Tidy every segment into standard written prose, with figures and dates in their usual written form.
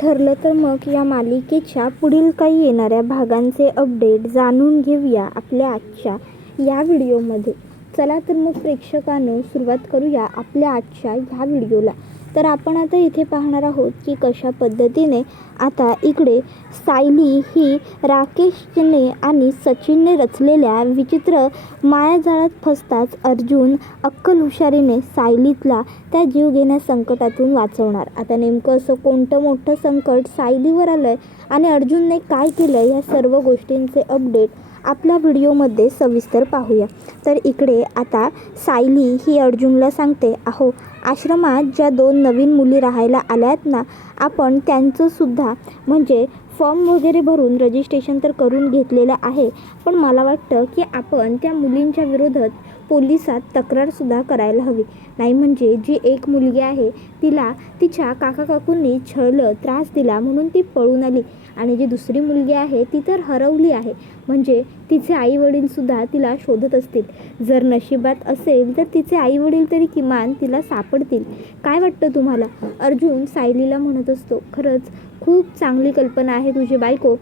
ठरलं तर मग या मालिकेच्या पुढील काही येणाऱ्या भागांचे अपडेट जाणून घेऊया आपल्या आजच्या या व्हिडिओमध्ये. चला तर मग प्रेक्षकांनो सुरुवात करूया आपल्या आजच्या ह्या व्हिडिओला. तर आपण आता इथे पाहणार आहोत की कशा पद्धतीने आता इकडे सायली ही राकेशने आणि सचिनने रचलेल्या विचित्र मायाजाळात फसताच अर्जुन अक्कल हुशारीने सायलीला त्या जीवघेण्या संकटातून वाचवणार. आता नेमकं असं कोणतं मोठं संकट सायलीवर आलंय आणि अर्जुनने काय केलं या सर्व गोष्टींचे अपडेट आपल्या व्हिडिओमध्ये सविस्तर पाहूया. तर इकडे आता सायली ही अर्जुनला सांगते, अहो आश्रमात ज्या 2 नवीन मुली राहायला आल्यात ना, आपण त्यांचंसुद्धा म्हणजे फॉर्म वगैरे भरून रजिस्ट्रेशन तर करून घेतलेलं आहे, पण मला वाटतं की आपण त्या मुलींच्या विरोधात पोलिसात तक्रारसुद्धा करायला हवी. नाही म्हणजे जी एक मुलगी आहे तिला तिच्या काकाकाकूंनी छळलं, त्रास दिला म्हणून ती पळून आली आणि जी दुसरी मुलगी आहे ती तर हरवली आहे. म्हणजे तिचे आईवडीलसुद्धा तिला शोधत असतील. जर नशिबात असेल तर तिचे आईवडील तरी किमान तिला सापडतील. काय वाटतं तुम्हाला? अर्जुन सायलीला म्हणत असतो, खरंच खूप चांगली कल्पना आहे तुझी बायको.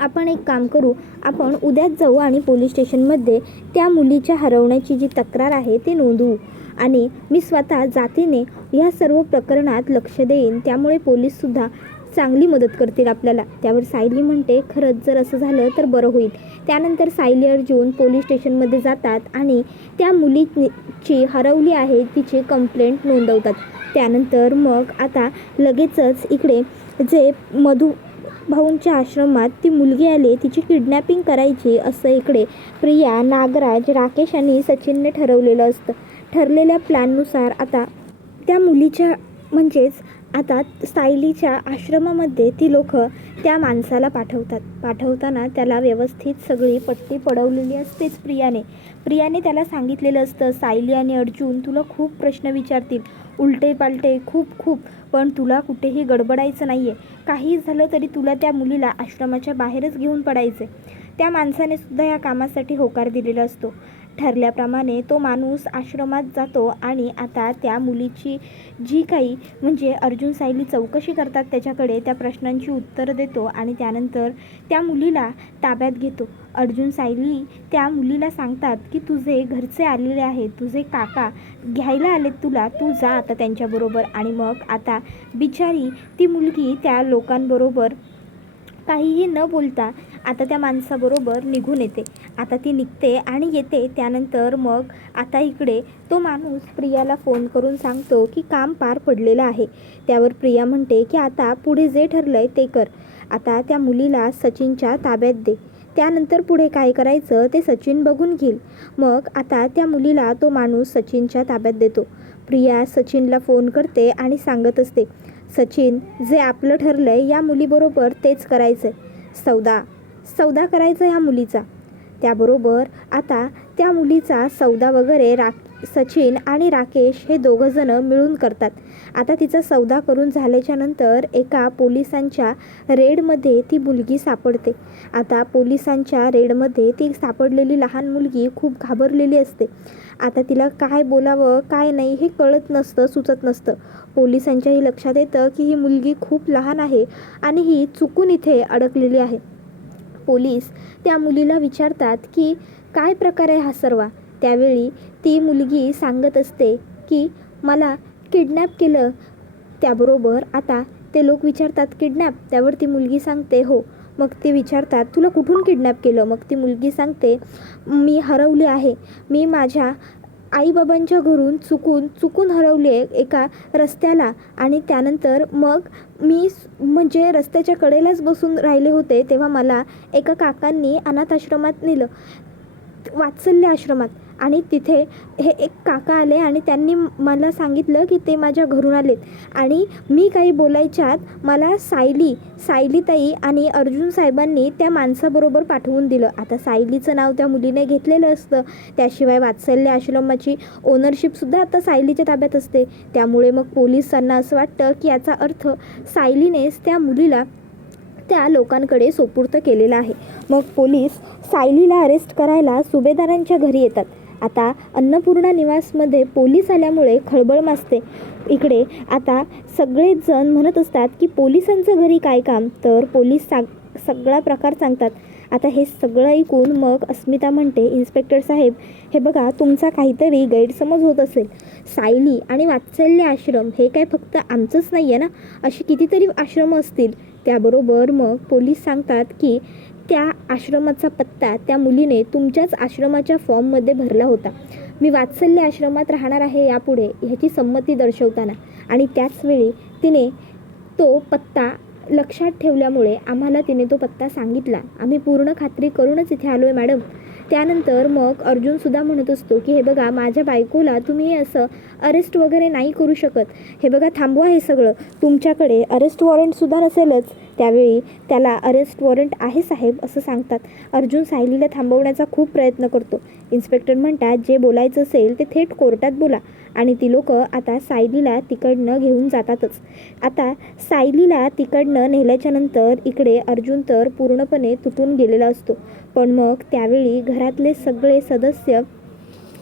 आपण एक काम करू, आपण उद्याच जाऊ आणि पोलीस स्टेशनमध्ये त्या मुलीच्या हरवण्याची जी तक्रार आहे ती नोंदवू आणि मी स्वतः जातीने या सर्व प्रकरणात लक्ष देईन, त्यामुळे पोलीससुद्धा चांगली मदत करतील आपल्याला. त्यावर सायली म्हणते, खरंच जर असं झालं तर बरं होईल. त्यानंतर सायली अर्जुन पोलीस स्टेशनमध्ये जातात आणि त्या मुलीची हरवली आहे तिची कंप्लेंट नोंदवतात. त्यानंतर मग आता लगेचच इकडे जे मधू भाऊंच्या आश्रमात ती मुलगी आली, तिची किडनॅपिंग करायची असं इकडे प्रिया, नागराज, राकेश आणि सचिनने ठरवलेलं असतं. ठरलेल्या प्लॅननुसार आता त्या मुलीच्या म्हणजेच आता सायलीच्या आश्रमामध्ये ती लोक त्या माणसाला पाठवतात. पाठवताना त्याला व्यवस्थित सगळी पट्टी पडवलेली असतेच प्रियाने त्याला सांगितलेलं असतं, सायली आणि अर्जुन तुला खूप प्रश्न विचारतील, उलटे पालटे खूप, पण तुला कुठेही गडबडायचं नाही आहे. काही झालं तरी तुला त्या मुलीला आश्रमाच्या बाहेरच घेऊन पडायचे. त्या माणसाने सुद्धा या कामासाठी होकार दिलेला असतो. ठरल्याप्रमाणे तो माणूस आश्रमात जातो आणि आता त्या मुलीची जी काही म्हणजे अर्जुन सायली चौकशी करतात त्याच्याकडे त्या प्रश्नांची उत्तरं देतो आणि त्यानंतर त्या मुलीला ताब्यात घेतो. अर्जुन सायली त्या मुलीला सांगतात की तुझे घरचे आलेले आहेत, तुझे काका घ्यायला आलेत तुला, तू जा आता त्यांच्याबरोबर. आणि मग आता बिचारी ती मुलगी त्या लोकांबरोबर काहीही न बोलता आता त्या माणसाबरोबर निघून येते. आता ती निघते आणि येते. त्यानंतर मग आता इकडे तो माणूस प्रियाला फोन करून सांगतो की काम पार पडलेलं आहे. त्यावर प्रिया म्हणते की आता पुढे जे ठरलंय ते कर. आता त्या मुलीला सचिनच्या ताब्यात दे. त्यानंतर पुढे काय करायचं ते सचिन बघून घेईल. मग आता त्या मुलीला तो माणूस सचिनच्या ताब्यात देतो. प्रिया सचिनला फोन करते आणि सांगत असते, सचिन जे आपलं ठरलंय या मुलीबरोबर तेच करायचं आहे. सौदा करायचा ह्या मुलीचा. त्याबरोबर आता त्या मुलीचा सौदा वगैरे सचिन आणि राकेश हे दोघंजणं मिळून करतात. आता तिचा सौदा करून झाल्याच्या नंतर एका पोलिसांच्या रेडमध्ये ती मुलगी सापडते. आता पोलिसांच्या रेडमध्ये ती सापडलेली लहान मुलगी खूप घाबरलेली असते. आता तिला काय बोलावं काय नाही हे कळत नसतं, सुचत नसतं. पोलिसांच्याही लक्षात येतं की ही मुलगी खूप लहान आहे आणि ही चुकून इथे अडकलेली आहे. पोलीस त्या मुलीला विचारतात की काय प्रकार आहे हा सर्व. त्यावेळी ती मुलगी सांगत असते की मला किडनॅप केलं. त्याबरोबर आता ते लोक विचारतात किडनॅप. त्यावर ती मुलगी सांगते हो. मग ते विचारतात तुला कुठून किडनॅप केलं. मग ती मुलगी सांगते मी हरवली आहे. मी माझ्या आईबाबांच्या घरून चुकून हरवली आहे एका रस्त्याला आणि त्यानंतर मग मी म्हणजे रस्त्याच्या कडेलाच बसून राहिले होते तेव्हा मला एका काकांनी अनाथ आश्रमात नेलं, वात्सल्य आश्रमात. आणि तिथे हे एक काका आले आणि त्यांनी मला सांगितलं की ते माझ्या घरून आलेत आणि मी काही बोलायच्यात मला सायलीताई आणि अर्जुन साहेबांनी त्या माणसाबरोबर पाठवून दिलं. आता सायलीचं नाव त्या मुलीने घेतलेलं असतं. त्याशिवाय वात्सल्य आश्रमाची ओनरशिपसुद्धा आता सायलीच्या ताब्यात असते. त्यामुळे मग पोलिसांना असं वाटतं की याचा अर्थ सायलीनेच त्या मुलीला त्या लोकांकडे सोपूर्द केलेला आहे. मग पोलीस सायलीला अरेस्ट करायला सुभेदारांच्या घरी येतात. आता अन्नपूर्णा निवासमध्ये पोलीस आल्यामुळे खळबळ माजते. इकडे आता सगळेच जण म्हणत असतात की पोलिसांचं घरी काय काम, तर पोलीस सगळा प्रकार सांगतात. आता हे सगळं ऐकून मग अस्मिता म्हणते, इन्स्पेक्टर साहेब, हे बघा, तुमचा काहीतरी गैरसमज होत असेल. सायली आणि वात्सल्य आश्रम हे काय फक्त आमचंच नाही आहे ना, अशी कितीतरी आश्रम असतील. त्याबरोबर मग पोलीस सांगतात की त्या आश्रमाचा पत्ता त्या मुलीने तुमच्याच आश्रमाच्या फॉर्ममध्ये भरला होता. मी वात्सल्य आश्रमात राहणार आहे यापुढे ह्याची संमती दर्शवताना, आणि त्याचवेळी तिने तो पत्ता लक्षात ठेवल्यामुळे आम्हाला तिने तो पत्ता सांगितला. आम्ही पूर्ण खात्री करूनच इथे आलो आहे मॅडम. त्यानंतर मग अर्जुनसुद्धा म्हणत असतो की हे बघा, माझ्या बायकोला तुम्ही असं अरेस्ट वगैरे नाही करू शकत. हे बघा, थांबवा हे सगळं. तुमच्याकडे अरेस्ट वॉरंटसुद्धा नसेलच. त्यावेळी त्याला अरेस्ट वॉरंट आहे साहेब असं सांगतात. अर्जुन सायलीला थांबवण्याचा खूप प्रयत्न करतो. इन्स्पेक्टर म्हणतात, जे बोलायचं असेल ते थेट कोर्टात बोला. आणि ती लोक आता सायलीला तिकडनं घेऊन जातातच. आता सायलीला तिकडनं नेल्याच्या नंतर इकडे अर्जुन तर पूर्णपणे तुटून गेलेला असतो. पण मग त्यावेळी घरातले सगळे सदस्य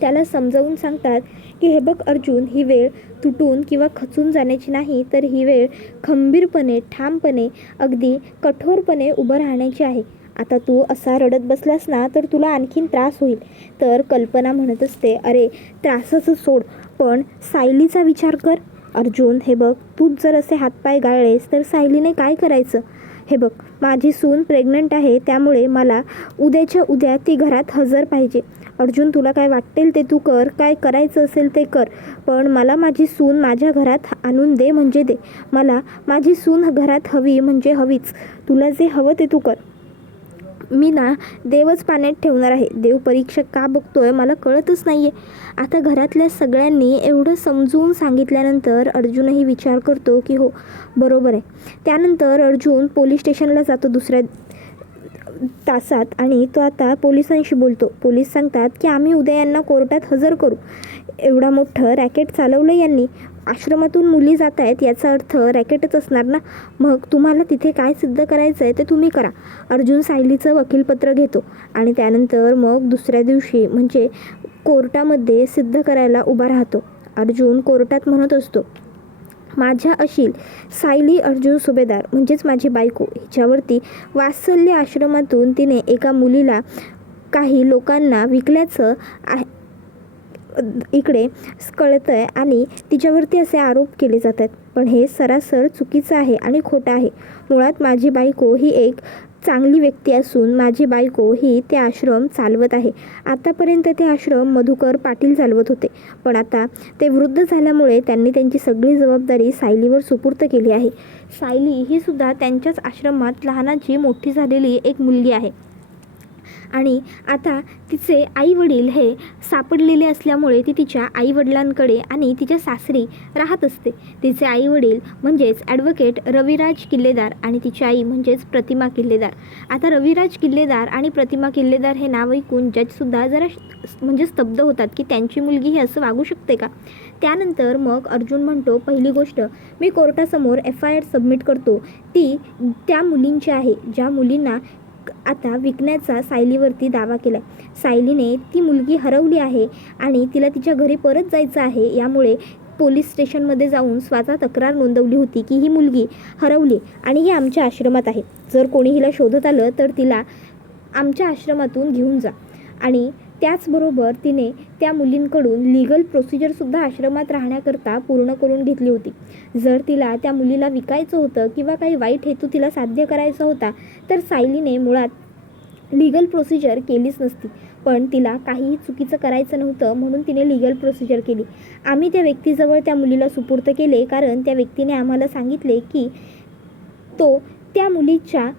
त्याला समजावून सांगतात की हे बघ अर्जुन, ही वेळ तुटून किंवा खचून जाण्याची नाही, तर ही वेळ खंबीरपणे, ठामपणे, अगदी कठोरपणे उभं राहण्याची आहे. आता तू असा रडत बसलास ना तर तुला आणखीन त्रास होईल. तर कल्पना म्हणत असते, अरे त्रासच सोड, पण सायलीचा विचार कर. अर्जुन, हे बघ, तूच जर असे हातपाय गाळलेस तर सायलीने काय करायचं? हे बघ, माझी सून प्रेग्नंट आहे, त्यामुळे मला उद्याच्या उद्या ती घरात हजर पाहिजे. अर्जुन, तुला काय वाटेल ते तू कर, काय करायचं असेल ते कर, पण मला माझी सून माझ्या घरात आणून दे म्हणजे दे. मला माझी सून घरात हवी म्हणजे हवीच. तुला जे हवं ते तू कर. मी ना देवच पाण्यात ठेवणार आहे. देव परीक्षा का बघतोय मला कळतच नाही आहे. आता घरातल्या सगळ्यांनी एवढं समजून सांगितल्यानंतर अर्जुनही विचार करतो की हो, बरोबर आहे. त्यानंतर अर्जुन पोलीस स्टेशनला जातो दुसऱ्या तासात, आणि तो आता पोलिसांशी बोलतो. पोलीस सांगतात की आम्ही उद्या यांना कोर्टात हजर करू. एवढा मोठं रॅकेट चालवलं यांनी. आश्रमातून मुली जात आहेत याचा अर्थ रॅकेटच असणार ना. मग तुम्हाला तिथे काय सिद्ध करायचं आहे ते तुम्ही करा. अर्जुन सायलीचं वकीलपत्र घेतो आणि त्यानंतर मग दुसऱ्या दिवशी म्हणजे कोर्टामध्ये सिद्ध करायला उभा राहतो. अर्जुन कोर्टात म्हणत असतो, माझ्या अशील सायली अर्जुन सुभेदार म्हणजेच माझी बायको, हिच्यावरती वात्सल्य आश्रमातून तिने एका मुलीला काही लोकांना विकल्याचं इकडे कळतं आहे आणि तिच्यावरती असे आरोप केले जातात. पण हे सरासर चुकीचं आहे आणि खोटं आहे. मुळात माझी बायको ही एक चांगली व्यक्ती असून माझी बायको ही ते आश्रम चालवत आहे. आतापर्यंत ते आश्रम मधुकर पाटील चालवत होते, पण आता ते वृद्ध झाल्यामुळे त्यांनी त्यांची सगळी जबाबदारी सायलीवर सुपूर्द केली आहे. सायली ही सुद्धा त्यांच्याच आश्रमात लहानाची मोठी झालेली एक मुलगी आहे आणि आता तिचे आईवडील हे सापडलेले असल्यामुळे ती तिच्या आईवडिलांकडे आणि तिच्या सासरी राहत असते. तिचे आईवडील म्हणजेच ॲडव्होकेट रविराज किल्लेदार आणि तिची आई म्हणजेच प्रतिमा किल्लेदार. आता रविराज किल्लेदार आणि प्रतिमा किल्लेदार हे नाव ऐकून जजसुद्धा जरा म्हणजे स्तब्ध होतात की त्यांची मुलगी ही असं वागू शकते का. त्यानंतर मग अर्जुन म्हणतो, पहिली गोष्ट मी कोर्टासमोर FIR सबमिट करतो, ती त्या मुलींची आहे ज्या मुलींना आता विकण्याचा सायलीवरती दावा केला. सायलीने ती मुलगी हरवली आहे आणि तिला तिच्या घरी परत जायचं आहे. यामुळे पोलीस स्टेशनमध्ये जाऊन स्वतः तक्रार नोंदवली होती की ही मुलगी हरवली आणि ही आमच्या आश्रमात आहे. जर कोणी हिला शोधत आलं तर तिला आमच्या आश्रमातून घेऊन जा. आणि त्याचबरोबर तिने त्या मुलींकडून लीगल प्रोसिजरसुद्धा आश्रमात राहण्याकरता पूर्ण करून घेतली होती. जर तिला त्या मुलीला विकायचं होतं किंवा काही वाईट हेतू तिला साध्य करायचा होता तर सायलीने मुळात लीगल प्रोसिजर केलीच नसती. पण तिला काहीही चुकीचं करायचं नव्हतं म्हणून तिने लीगल प्रोसिजर केली. आम्ही त्या व्यक्तीजवळ त्या मुलीला सुपूर्द केले कारण त्या व्यक्तीने आम्हाला सांगितले की तो त्या मुलीच्या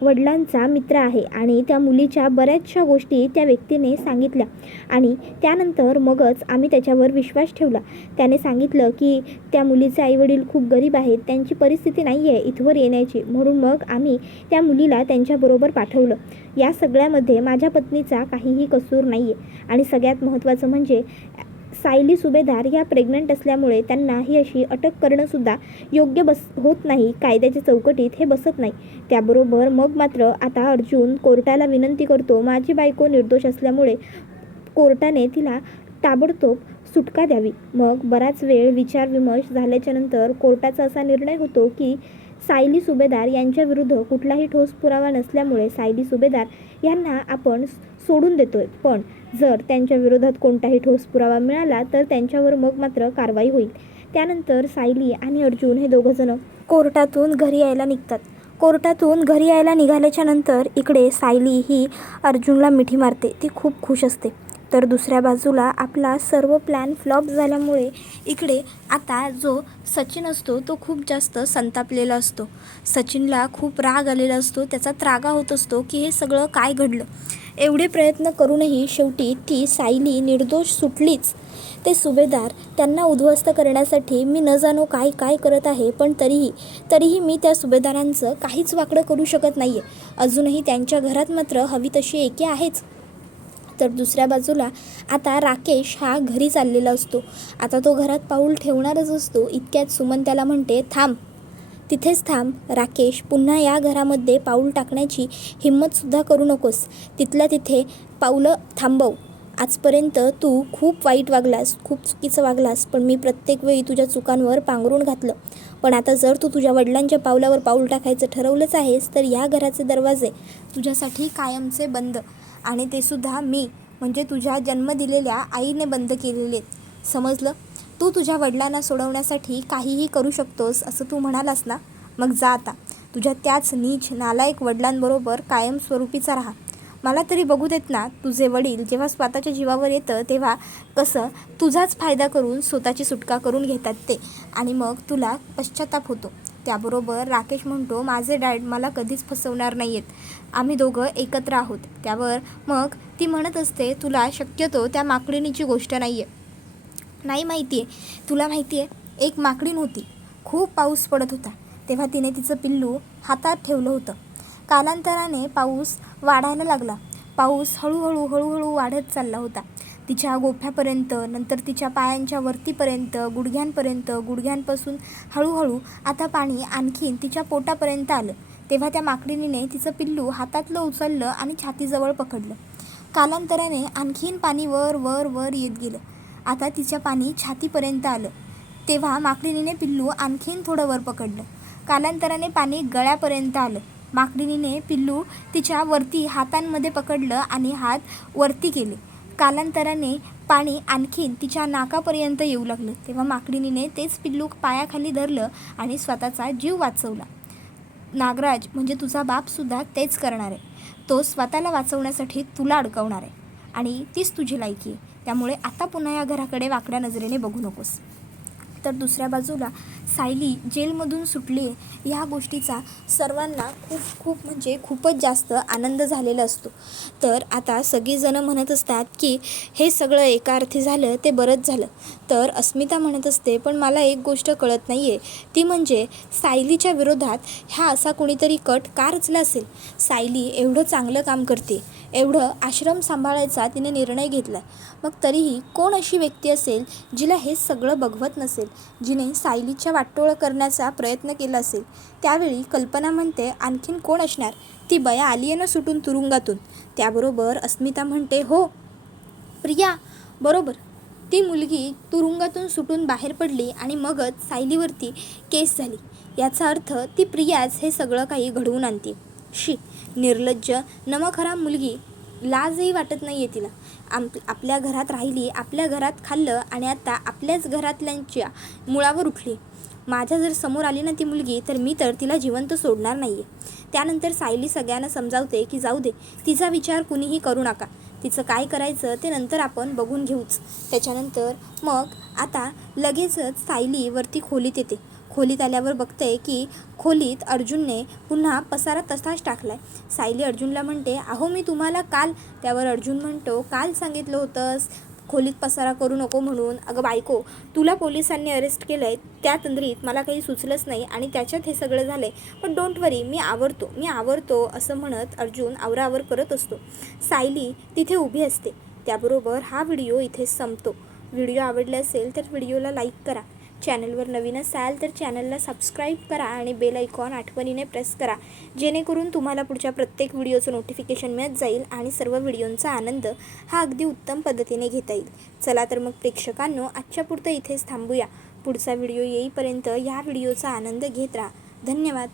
वडिलांचा मित्र आहे आणि त्या मुलीच्या बऱ्याचशा गोष्टी त्या व्यक्तीने सांगितल्या आणि त्यानंतर मगच आम्ही त्याच्यावर विश्वास ठेवला. त्याने सांगितलं की त्या मुलीचे आईवडील खूप गरीब आहेत, त्यांची परिस्थिती नाही आहे इथवर येण्याची, म्हणून मग आम्ही त्या मुलीला त्यांच्याबरोबर पाठवलं. या सगळ्यामध्ये माझ्या पत्नीचा काहीही कसूर नाही आहे आणि सगळ्यात महत्त्वाचं म्हणजे सायली सुभेदार ह्या प्रेग्नंट असल्यामुळे त्यांना ही अशी अटक करणंसुद्धा योग्य होत नाही, कायद्याच्या चौकटीत हे बसत नाही. त्याबरोबर मग मात्र आता अर्जुन कोर्टाला विनंती करतो, माझी बायको निर्दोष असल्यामुळे कोर्टाने तिला ताबडतोब सुटका द्यावी. मग बराच वेळ विचारविमर्श झाल्याच्यानंतर कोर्टाचा असा निर्णय होतो की सायली सुभेदार यांच्याविरुद्ध कुठलाही ठोस पुरावा नसल्यामुळे सायली सुभेदार यांना आपण सोडून देतोय, पण जर त्यांच्या विरोधात कोणताही ठोस पुरावा मिळाला तर त्यांच्यावर मग मात्र कारवाई होईल. त्यानंतर सायली आणि अर्जुन हे दोघंजणं कोर्टातून घरी यायला निघतात. कोर्टातून घरी यायला निघाल्याच्या नंतर इकडे सायली ही अर्जुनला मिठी मारते. ती खूप खुश असते. तर दुसऱ्या बाजूला आपला सर्व प्लॅन फ्लॉप झाल्यामुळे इकडे आता जो सचिन असतो तो खूप जास्त संतापलेला असतो. सचिनला खूप राग आलेला असतो. त्याचा त्रागा होत असतो की हे सगळं काय घडलं. एवढे प्रयत्न करूनही शेवटी ती सायली निर्दोष सुटलीच. ते सुभेदार त्यांना उद्ध्वस्त करण्यासाठी मी न जाणो काय काय करत आहे, पण तरीही मी त्या सुभेदारांचं काहीच वाकडं करू शकत नाही आहे. अजूनही त्यांच्या घरात मात्र हवी तशी एके आहेच. तर दुसऱ्या बाजूला आता राकेश हा घरी चाललेला असतो. आता तो घरात पाऊल ठेवणारच असतो. इतक्यात सुमन त्याला म्हणते, थांब, तिथेच थांब राकेश, पुन्हा या घरामध्ये पाऊल टाकण्याची हिंमतसुद्धा करू नकोस. तिथल्या तिथे पाऊलं थांबव. आजपर्यंत तू खूप वाईट वागलास, खूप चुकीचं वागलास, पण मी प्रत्येक वेळी तुझ्या चुकांवर पांघरून घातलं. पण आता जर तू तुझ्या वडिलांच्या पावलावर पाऊल टाकायचं ठरवलंच आहेस तर या घराचे दरवाजे तुझ्यासाठी कायमचे बंद, आणि ते सुद्धा मी म्हणजे तुझ्या जन्म दिलेल्या आईने बंद केलेले. समजलं? तू तुझ्या वडिलांना सोडवण्यासाठी काहीही करू शकतोस असं तू म्हणालास ना, मग जा आता तुझ्या त्याच नीच नालायक वडिलांबरोबर कायमस्वरूपीचा राहा. मला तरी बघू देत ना, तुझे वडील जेव्हा स्वतःच्या जीवावर येतं तेव्हा कसं तुझाच फायदा करून स्वतःची सुटका करून घेतात ते, आणि मग तुला पश्चाताप होतो. त्याबरोबर राकेश म्हणतो, माझे डॅड मला कधीच फसवणार नाही आहेत, आम्ही दोघं एकत्र आहोत. त्यावर मग ती म्हणत असते, तुला शक्यतो त्या माकडीणीची गोष्ट नाही आहे. नाही माहिती आहे तुला, माहिती आहे एक माकडीण होती. खूप पाऊस पडत होता तेव्हा तिने तिचं पिल्लू हातात ठेवलं होतं. कालांतराने पाऊस वाढायला लागला. पाऊस हळूहळू वाढत चालला होता. तिच्या गोफ्यापर्यंत, नंतर तिच्या पायांच्या वरतीपर्यंत, गुडघ्यांपासून हळूहळू आता पाणी आणखीन तिच्या पोटापर्यंत आलं. तेव्हा त्या माकडीणीने तिचं पिल्लू हातातलं उचललं आणि छातीजवळ पकडलं. कालांतराने आणखीन पाणी वर येत गेलं. आता तिच्या पाणी छातीपर्यंत आलं. तेव्हा माकडीणीने पिल्लू आणखीन थोडं वर पकडलं. कालांतराने पाणी गळ्यापर्यंत आलं. माकडीणीने पिल्लू तिच्या वरती हातांमध्ये पकडलं आणि हात वरती केले. कालांतराने पाणी आणखीन तिच्या नाकापर्यंत येऊ लागलं. तेव्हा माकडीणीने तेच पिल्लू पायाखाली धरलं आणि स्वतःचा जीव वाचवला. नागराज म्हणजे तुझा बापसुद्धा तेच करणार आहे. तो स्वतःला वाचवण्यासाठी तुला अडकवणार आहे आणि तीच तुझी लायकी आहे. त्यामुळे आता पुन्हा या घराकडे वाकड्या नजरेने बघू नकोस. तर दुसऱ्या बाजूला सायली जेलमधून सुटली आहे, ह्या गोष्टीचा सर्वांना खूप म्हणजे खूपच जास्त आनंद झालेला असतो. तर आता सगळीजणं म्हणत असतात की हे सगळं एका अर्थी झालं ते बरंच झालं. तर अस्मिता म्हणत असते, पण मला एक गोष्ट कळत नाही आहे, ती म्हणजे सायलीच्या विरोधात हा असा कोणीतरी कट का रचला असेल. सायली एवढं चांगलं काम करते, एवढं आश्रम सांभाळायचा तिने निर्णय घेतला, मग तरीही कोण अशी व्यक्ती असेल जिला हे सगळं बघवत नसेल, जिने सायलीच्या वाटोळं करण्याचा प्रयत्न केला असेल. त्यावेळी कल्पना म्हणते, आणखीन कोण असणार, ती बया आली आहे ना सुटून तुरुंगातून. त्याबरोबर अस्मिता म्हणते, हो प्रिया बरोबर, ती मुलगी तुरुंगातून सुटून बाहेर पडली आणि मगच सायलीवरती केस झाली. याचा अर्थ ती प्रियाच हे सगळं काही घडवून आणते. शी निर्लज्ज नमखराम मुलगी, लाजही वाटत नाही आहे तिला. आपल्या घरात राहिली, आपल्या घरात खाल्लं आणि आता आपल्याच घरातल्यांच्या मुळावर उठली. माझ्या जर समोर आली ना ती मुलगी तर मी तर तिला जिवंत सोडणार नाही आहे. त्यानंतर सायली सगळ्यांना समजावते की जाऊ दे, तिचा विचार कुणीही करू नका, तिचं काय करायचं ते नंतर आपण बघून घेऊच. त्याच्यानंतर मग आता लगेचच सायली वरती खोलीत येते. खोलीत आल्यावर बघते की खोलीत अर्जुनने पुन्हा पसारा तसाच टाकलाय. सायली अर्जुनला म्हणते, अहो मी तुम्हाला काल, त्यावर अर्जुन म्हणतो, काल सांगितलं होतंस खोलीत पसारा करू नको म्हणून. अगं बायको, तुला पोलिसांनी अरेस्ट केलं आहे त्या तंद्रीत मला काही सुचलंच नाही आणि त्याच्यात हे सगळं झालं आहे, पण डोंट वरी, मी आवरतो असं म्हणत अर्जुन आवरावर करत असतो. सायली तिथे उभी असते. त्याबरोबर हा व्हिडिओ इथे संपतो. व्हिडिओ आवडला असेल तर व्हिडिओला लाईक करा, चॅनलवर नवीन असाल तर चॅनलला सबस्क्राईब करा आणि बेल आयकॉन आठवणीने प्रेस करा, जेणेकरून तुम्हाला पुढच्या प्रत्येक व्हिडिओचं नोटिफिकेशन मिळत जाईल आणि सर्व व्हिडिओंचा आनंद हा अगदी उत्तम पद्धतीने घेता येईल. चला तर मग प्रेक्षकांनो, आजच्या पुरतं इथेच थांबूया. पुढचा व्हिडिओ येईपर्यंत या व्हिडिओचा आनंद घेत राहा. धन्यवाद.